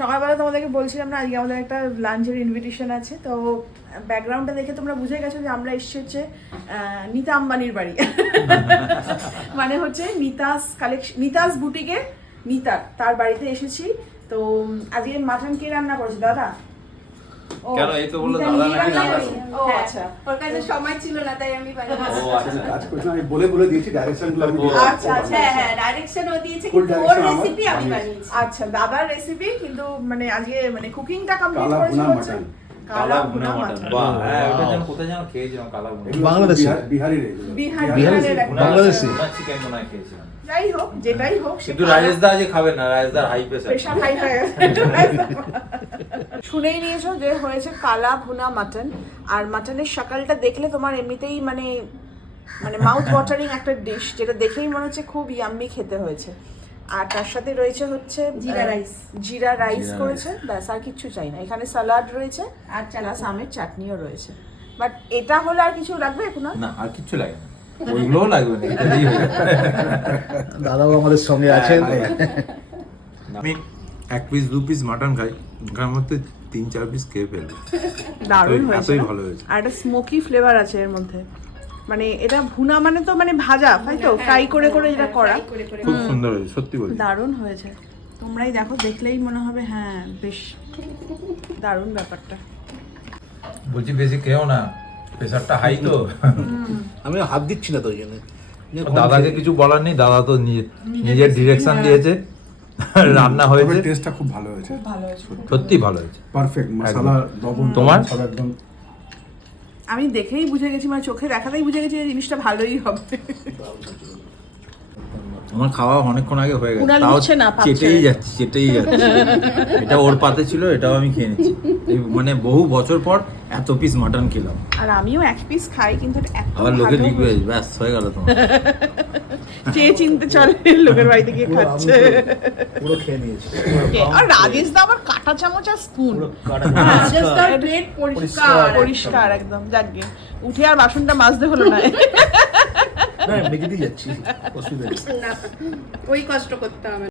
সকালবেলা তোমাদেরকে বলছিলাম না আজকে আমাদের একটা লাঞ্চের ইনভিটেশন আছে, তো ব্যাকগ্রাউন্ডটা দেখে তোমরা বুঝে গেছো যে আমরা এসেছি হচ্ছে নীতা আম্বানির বাড়ি। মানে হচ্ছে নিতাস বুটিকে তার বাড়িতে এসেছি। তো আজকে মাটন কে রান্না করেছে দাদা? কেন এই তো বললো দাদা নাকি রান্না করেছে? ও আচ্ছা, ওর কাছে সময় ছিল না তাই আমি বানিয়েছি। ও আচ্ছা কাজ করছি আমি বলে দিয়েছি ডাইরেকশনগুলো আমি দিয়েছি। আচ্ছা আচ্ছা হ্যাঁ ডাইরেকশন ও দিয়েছে Full কিন্তু ওর direction আমার রেসিপি আমি বানিয়েছি। বানিয়েছি। আচ্ছা, দাদার রেসিপি কিন্তু মানে আজকে মানে কুকিংটা কমপ্লিট কালা করেছে ভুনা হচ্ছে মাটন। কালা ভুনা মাটন। বাহ, হ্যাঁ ওটা যেন কোথায় যেন খেয়েছিলাম কালা ভুনা। এগুলো বাংলাদেশি। বিহারির বিহারের একটা- বাংলাদেশি। চিকেন মনে হয় খেয়েছিলাম। যাই হোক যেটাই হোক কিন্তু রাজেশ দা আজকে খাবে না, রাজেশ দার হাই প্রেসার। প্রেশার হাই হয়ে গেছে। শুনেই নিয়েছো যে হয়েছে কালা ভুনা মাটন। আর মাটনের সকালটা দেখলে তোমার এমনিতেই মানে মাউথ ওয়াটারিং একটা ডিশ, যেটা দেখেই মনে হচ্ছে খুব ইয়াম্মি খেতে হয়েছে। আর তার সাথে রয়েছে হচ্ছে জিরা রাইস করেছে, ব্যাস আর কিচ্ছু চাই না। এখানে স্যালাড রয়েছে আর প্লাস আমের চাটনিও রয়েছে। বাট এটা হলে আর কিছু লাগবে এখন? না আর কিচ্ছু লাগে না, ওইগুলোও লাগবে না, এটাই হয়ে যাবে। দাদাও আমাদের সঙ্গে আছেন। আমি 1 পিস 2 পিস মাটন খাই, ওখানের মধ্যে 3-4 পিস খেয়ে ফেলবো। দারুণ হয়েছে, এতই ভালো হয়েছে। আর একটা স্মোকি ফ্লেভার আছে এর মধ্যে। মানে এটা ভুনা মানে তো মানে ভাজা, তাই তো? ফ্রাই করে যেটা করা, খুব সুন্দর হয়েছে সত্যি বলছি। দারুণ হয়েছে। তোমরাই দেখো, দেখলেই মনে হবে হ্যাঁ বেশ দারুণ ব্যাপারটা। বলছি বেশি খেও না, প্রেসারটা হাই তো। আমি হাত দিচ্ছি না তো ওই জন্য। দাদাকে কিছু বলার নেই, দাদা তো নিজের ডিরেকশন দিয়েছে, রান্না হয়েছে, টেস্টটা খুব ভালো হয়েছে, ভালো হয়েছে। সত্যি ভালো হয়েছে। পারফেক্ট মশলা লবণ তোমার? সব একদম। আমি দেখেই বুঝে গেছি, মানে চোখে দেখাতেই বুঝে গেছি যে জিনিসটা ভালোই হবে। আমার খাওয়া অনেকক্ষণ আগে হয়ে গেছে, কুনাল তাও উঠছে না, পাচ্ছে। চেটেই যাচ্ছে। এটা ওর পাতে ছিল, এটাও আমি খেয়ে নিচ্ছি। এই মানে বহু বছর পর এত পিস মাটন খেলাম। আর আমিও 1 পিস খাই, কিন্তু এটা এত আবার লোকে ভালো লিখবে হয়েছে। ব্যাস হয়ে গেল তোমার। চেয়ে চিনতে চলে লোকের বাড়িতে গিয়ে খাচ্ছে। পুরো খেয়ে নিয়েছি। আর রাজেশ দা আবার কাঁটা চামচ আর স্পুন, পুরো কাটা রাজেশদার প্লেট পরিষ্কার একদম। যাকগে উঠে আর বাসনটা মাজতে হলো না। না মেজে দিয়ে যাচ্ছি, অসুবিধা নেই। না ওই কষ্ট করতে হবে।